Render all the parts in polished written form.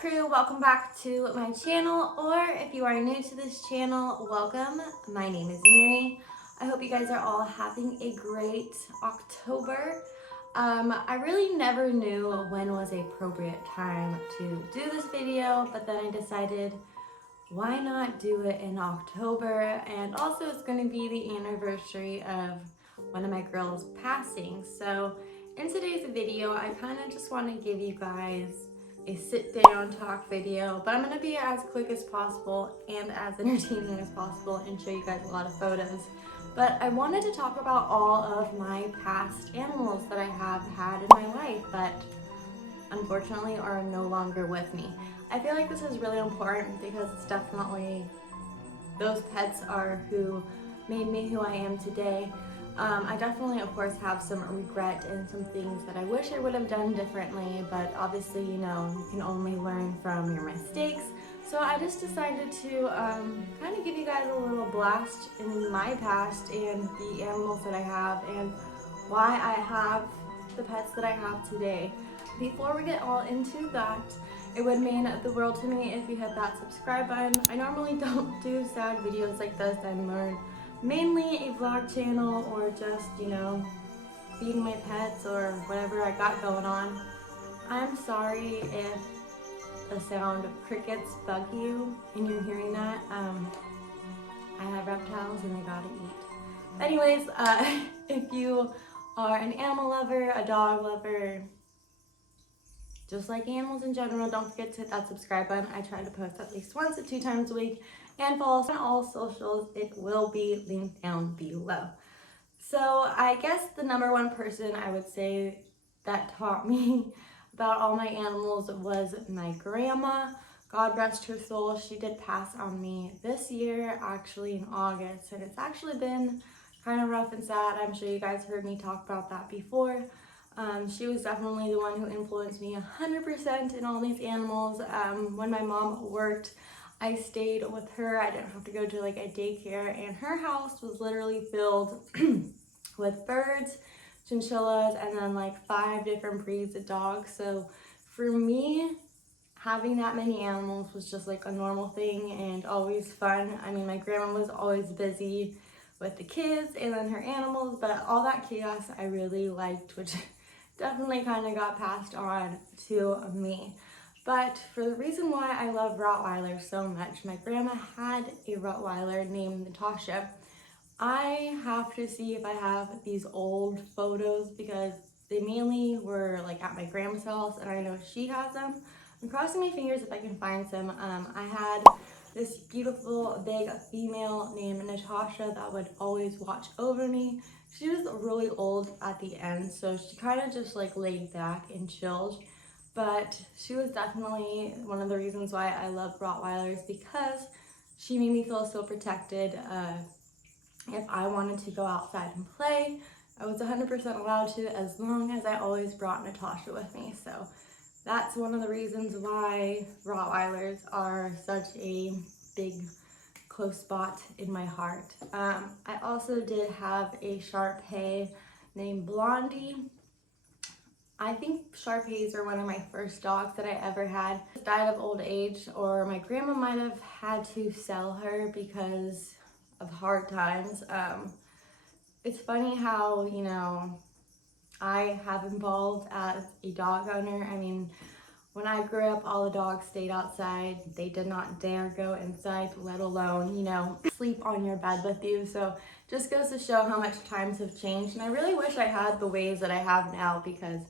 Crew, welcome back to my channel, or if you are new to this channel, welcome. My name is Mary. I hope you guys are all having a great October. I really never knew when was the appropriate time to do this video, but then I decided why not do it in October, and also it's going to be the anniversary of one of my girls passing. So in today's video, I kind of just want to give you guys a sit down talk video, but I'm going to be as quick as possible and as entertaining as possible and show you guys a lot of photos. But I wanted to talk about all of my past animals that I have had in my life that unfortunately are no longer with me. I feel like this is really important because it's definitely, those pets are who made me who I am today. I definitely, of course, have some regret and some things that I wish I would have done differently, but obviously, you know, you can only learn from your mistakes. So I just decided to kind of give you guys a little blast in my past and the animals that I have and why I have the pets that I have today. Before we get all into that, it would mean the world to me if you hit that subscribe button. I normally don't do sad videos like this. I'm mainly a vlog channel or just, you know, feeding my pets or whatever I got going on. I'm sorry if the sound of crickets bug you and you're hearing that. I have reptiles and they gotta eat. Anyways, if you are an animal lover, a dog lover, just like animals in general, don't forget to hit that subscribe button. I try to post at least once to 2 times a week, and follow us on all socials. It will be linked down below. So I guess the number one person I would say that taught me about all my animals was my grandma. God rest her soul. She did pass on me this year, actually in August, and it's actually been kind of rough and sad. I'm sure you guys heard me talk about that before. She was definitely the one who influenced me 100% in all these animals. When my mom worked, I stayed with her. I didn't have to go to like a daycare, and her house was literally filled with birds, chinchillas, and then like 5 different breeds of dogs. So for me, having that many animals was just like a normal thing and always fun. I mean, my grandma was always busy with the kids and then her animals, but all that chaos I really liked, which definitely kind of got passed on to me. But for the reason why I love Rottweilers so much, my grandma had a Rottweiler named Natasha. I have to see if I have these old photos because they mainly were like at my grandma's house, and I know she has them. I'm crossing my fingers if I can find some. I had this beautiful big female named Natasha that would always watch over me. She was really old at the end, so she kind of just like laid back and chilled. But she was definitely one of the reasons why I love Rottweilers, because she made me feel so protected. If I wanted to go outside and play, I was 100% allowed to, as long as I always brought Natasha with me. So that's one of the reasons why Rottweilers are such a big, close spot in my heart. I also did have a Shar-Pei named Blondie. I think Shar-Peis are one of my first dogs that I ever had. She died of old age, or my grandma might have had to sell her because of hard times. It's funny how, you know, I have evolved as a dog owner. I mean, when I grew up, all the dogs stayed outside. They did not dare go inside, let alone, you know, sleep on your bed with you. So just goes to show how much times have changed. And I really wish I had the ways that I have now, because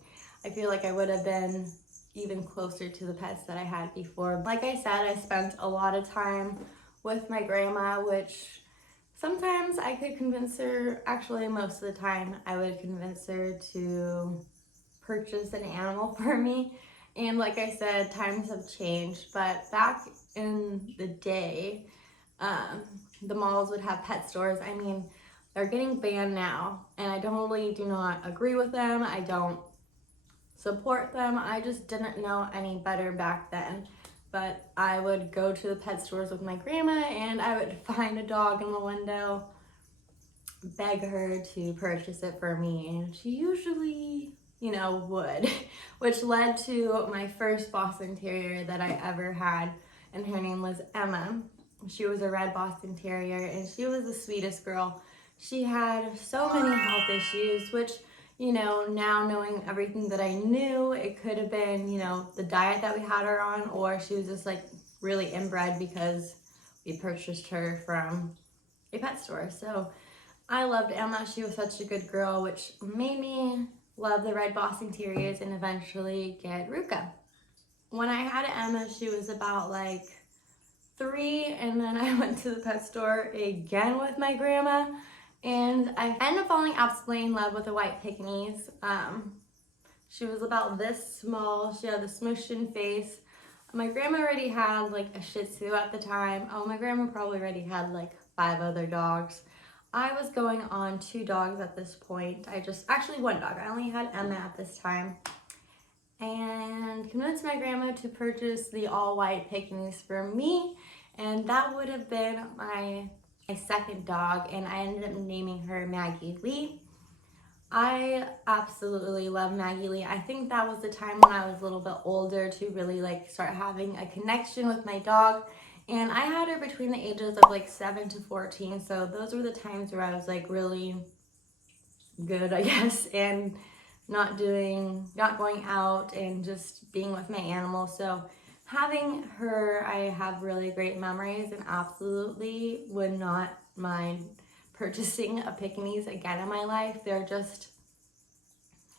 I feel like I would have been even closer to the pets that I had before. Like I said, I spent a lot of time with my grandma, which sometimes I could convince her, actually most of the time, I would convince her to purchase an animal for me. And like I said, times have changed, but back in the day, the malls would have pet stores. I mean, they're getting banned now, and I totally do not agree with them. I don't support them. I just didn't know any better back then. But I would go to the pet stores with my grandma, and I would find a dog in the window, beg her to purchase it for me, and she usually would, which led to my first Boston Terrier that I ever had, and her name was Emma. She was a red Boston Terrier, and she was the sweetest girl. She had so many health issues, which, now knowing everything that I knew, it could have been, the diet that we had her on, or she was just like really inbred because we purchased her from a pet store. So I loved Emma. She was such a good girl, which made me love the red Boston Terriers and eventually get Ruka. When I had Emma, she was about like 3, and then I went to the pet store again with my grandma, and I ended up falling absolutely in love with a white Pekingese. She was about this small. She had the smushed in face. My grandma already had like a Shih Tzu at the time. Oh, my grandma probably already had like 5 other dogs. I was going on 2 dogs at this point. Actually 1 dog. I only had Emma at this time. And convinced my grandma to purchase the all-white Pekingese for me. And that would have been my second dog. And I ended up naming her Maggie Lee. I absolutely love Maggie Lee. I think that was the time when I was a little bit older to really like start having a connection with my dog. And I had her between the ages of like 7 to 14. So those were the times where I was like really good, I guess, and not going out and just being with my animals. So having her, I have really great memories and absolutely would not mind purchasing a Pekingese again in my life. They're just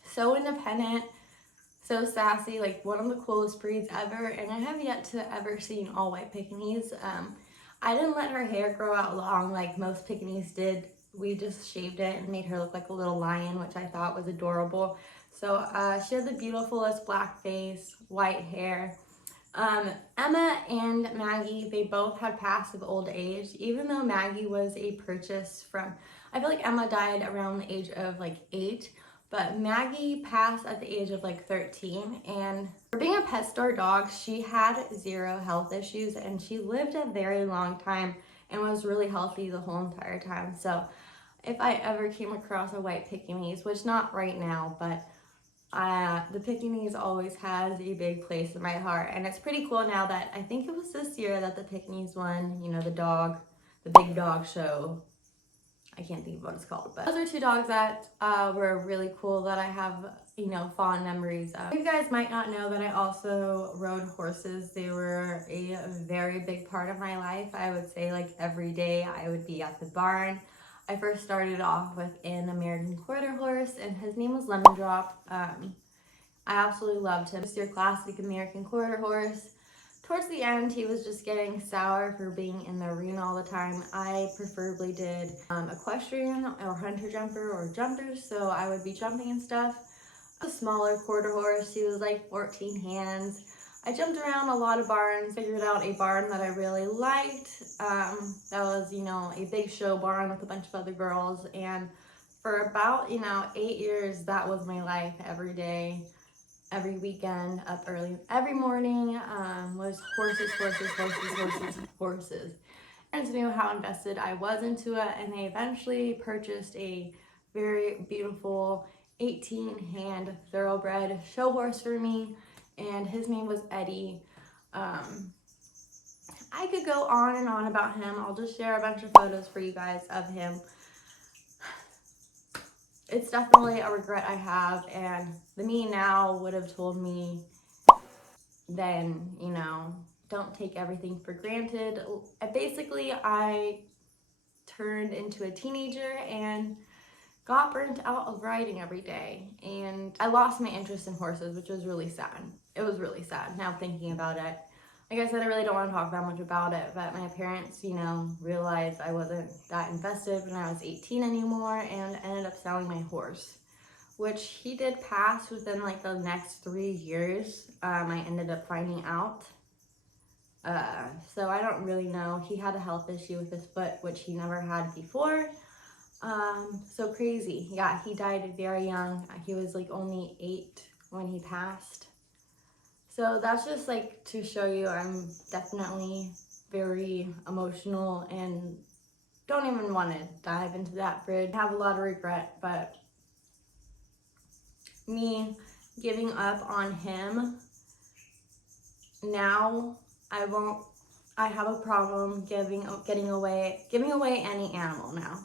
so independent, so sassy, like one of the coolest breeds ever, and I have yet to ever see an all-white Pekingese. I didn't let her hair grow out long like most Pekingese did. We just shaved it and made her look like a little lion, which I thought was adorable. So she had the beautifulest black face, white hair. Emma and Maggie, they both had passed of old age, even though Maggie was a purchase from, I feel like Emma died around the age of like 8, but Maggie passed at the age of like 13. And for being a pet store dog, she had 0 health issues and she lived a very long time and was really healthy the whole entire time. So if I ever came across a white Pekingese, which not right now, but the Pekingese always has a big place in my heart. And it's pretty cool now that I think it was this year that the Pekingese won, the big dog show. I can't think of what it's called, but those are 2 dogs that were really cool that I have, fond memories of. You guys might not know that I also rode horses. They were a very big part of my life. I would say like every day I would be at the barn. I first started off with an American quarter horse, and his name was Lemon Drop. I absolutely loved him. Just your classic American quarter horse. Towards the end, he was just getting sour for being in the arena all the time. I preferably did equestrian or hunter jumper or jumpers, so I would be jumping and stuff. A smaller quarter horse, he was like 14 hands. I jumped around a lot of barns, figured out a barn that I really liked. That was, a big show barn with a bunch of other girls. And for about, 8 years, that was my life every day. Every weekend, up early, every morning, was horses. Parents knew how invested I was into it, and they eventually purchased a very beautiful 18-hand thoroughbred show horse for me, and his name was Eddie. I could go on and on about him. I'll just share a bunch of photos for you guys of him. It's definitely a regret I have, and the me now would have told me then, don't take everything for granted. Basically, I turned into a teenager and got burnt out of riding every day, and I lost my interest in horses, which was really sad. It was really sad now thinking about it. Like I said, I really don't want to talk that much about it, but my parents, realized I wasn't that invested when I was 18 anymore, and ended up selling my horse, which he did pass within like the next 3 years. I ended up finding out. So I don't really know. He had a health issue with his foot, which he never had before. So crazy. Yeah, he died very young. He was like only 8 when he passed. So that's just like to show you I'm definitely very emotional and don't even want to dive into that bridge. I have a lot of regret, but me giving up on him, now I have a problem giving away any animal now.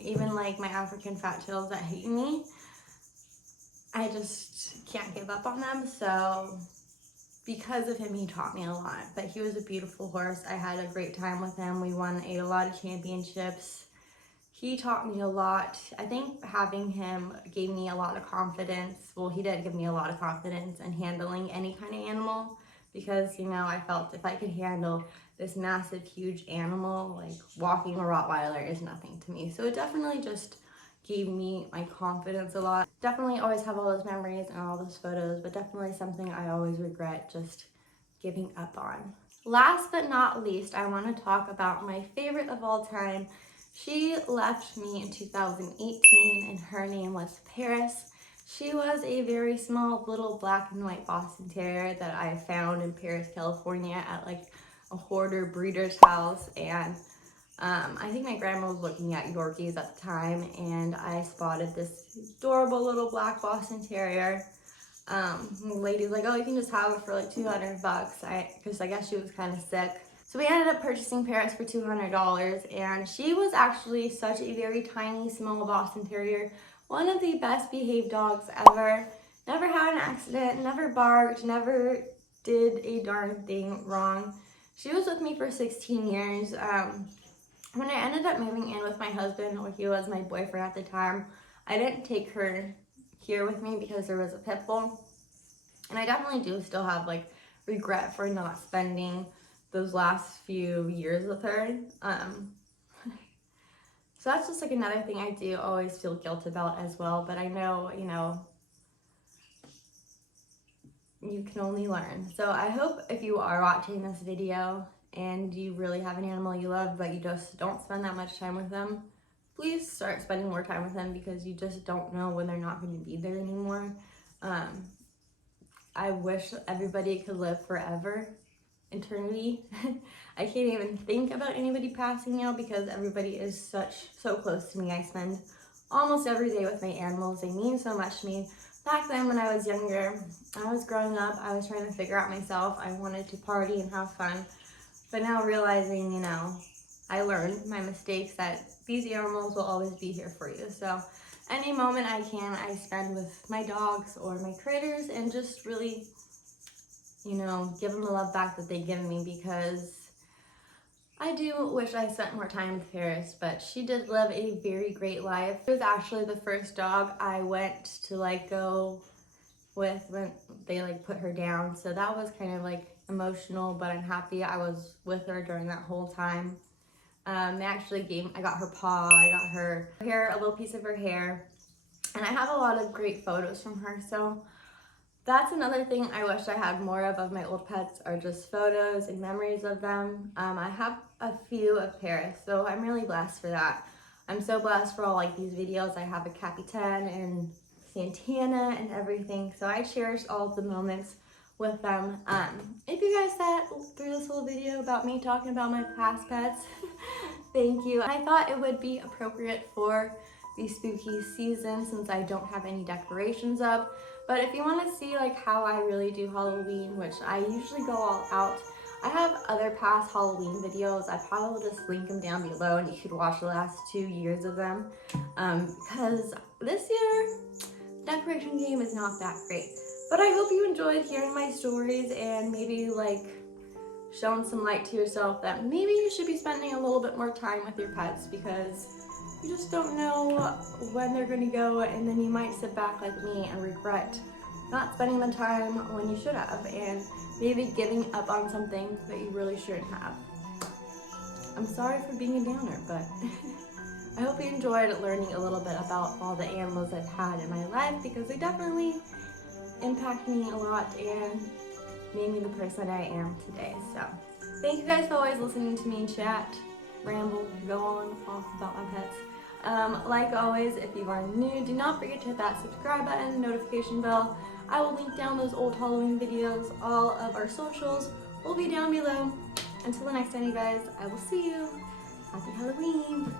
Even like my African fat tails that hate me, I just can't give up on them. So because of him, he taught me a lot. But he was a beautiful horse. I had a great time with him. We ate a lot of championships. He taught me a lot. I think having him gave me a lot of confidence. Well, he did give me a lot of confidence in handling any kind of animal, because, you know, I felt if I could handle this massive, huge animal, like walking a Rottweiler is nothing to me. So it definitely just gave me my confidence a lot. Definitely always have all those memories and all those photos, but definitely something I always regret just giving up on. Last but not least, I want to talk about my favorite of all time. She left me in 2018 and her name was Paris. She was a very small little black and white Boston Terrier that I found in Paris, California at like a hoarder breeder's house. And I think my grandma was looking at Yorkies at the time, and I spotted this adorable little black Boston Terrier. The lady's like, oh, you can just have it for like $200, because I guess she was kind of sick. So we ended up purchasing Paris for $200, and she was actually such a very tiny, small Boston Terrier. One of the best behaved dogs ever. Never had an accident, never barked, never did a darn thing wrong. She was with me for 16 years. When I ended up moving in with my husband, or he was my boyfriend at the time, I didn't take her here with me because there was a pit bull. And I definitely do still have like regret for not spending those last few years with her. So that's just like another thing I do always feel guilt about as well. But I know, you know, you can only learn. So I hope if you are watching this video and you really have an animal you love, but you just don't spend that much time with them, please start spending more time with them, because you just don't know when they're not going to be there anymore. I wish everybody could live forever, eternity. I can't even think about anybody passing now because everybody is so close to me. I spend almost every day with my animals. They mean so much to me. Back then when I was younger, I was growing up, I was trying to figure out myself. I wanted to party and have fun. But now realizing, you know, I learned my mistakes, that these animals will always be here for you. So any moment I can, I spend with my dogs or my critters, and just really, you know, give them the love back that they give me, because I do wish I spent more time with Paris, but she did live a very great life. It was actually the first dog I went to like go with when they like put her down. So that was kind of like emotional, but I'm happy I was with her during that whole time. They actually I got her paw, I got her hair, a little piece of her hair, and I have a lot of great photos from her. So that's another thing I wish I had more of my old pets, are just photos and memories of them. I have a few of Paris, so I'm really blessed for that. I'm so blessed for all like these videos. I have a Capitan and Santana and everything, so I cherish all of the moments with them. If you guys sat through this whole video about me talking about my past pets, thank you. I thought it would be appropriate for the spooky season since I don't have any decorations up. But if you want to see like how I really do Halloween, which I usually go all out, I have other past Halloween videos. I probably will just link them down below, and you should watch the last 2 years of them, because this year decoration game is not that great. But I hope you enjoyed hearing my stories and maybe like showing some light to yourself that maybe you should be spending a little bit more time with your pets, because you just don't know when they're going to go, and then you might sit back like me and regret not spending the time when you should have, and maybe giving up on something that you really shouldn't have. I'm sorry for being a downer, but I hope you enjoyed learning a little bit about all the animals I've had in my life, because they definitely impact me a lot and made me the person I am today. So thank you guys for always listening to me chat, ramble, go on off about my pets. Like always, if you are new, do not forget to hit that subscribe button, notification bell. I will link down those old Halloween videos. All of our socials will be down below. Until the next time, you guys, I will see you. Happy Halloween.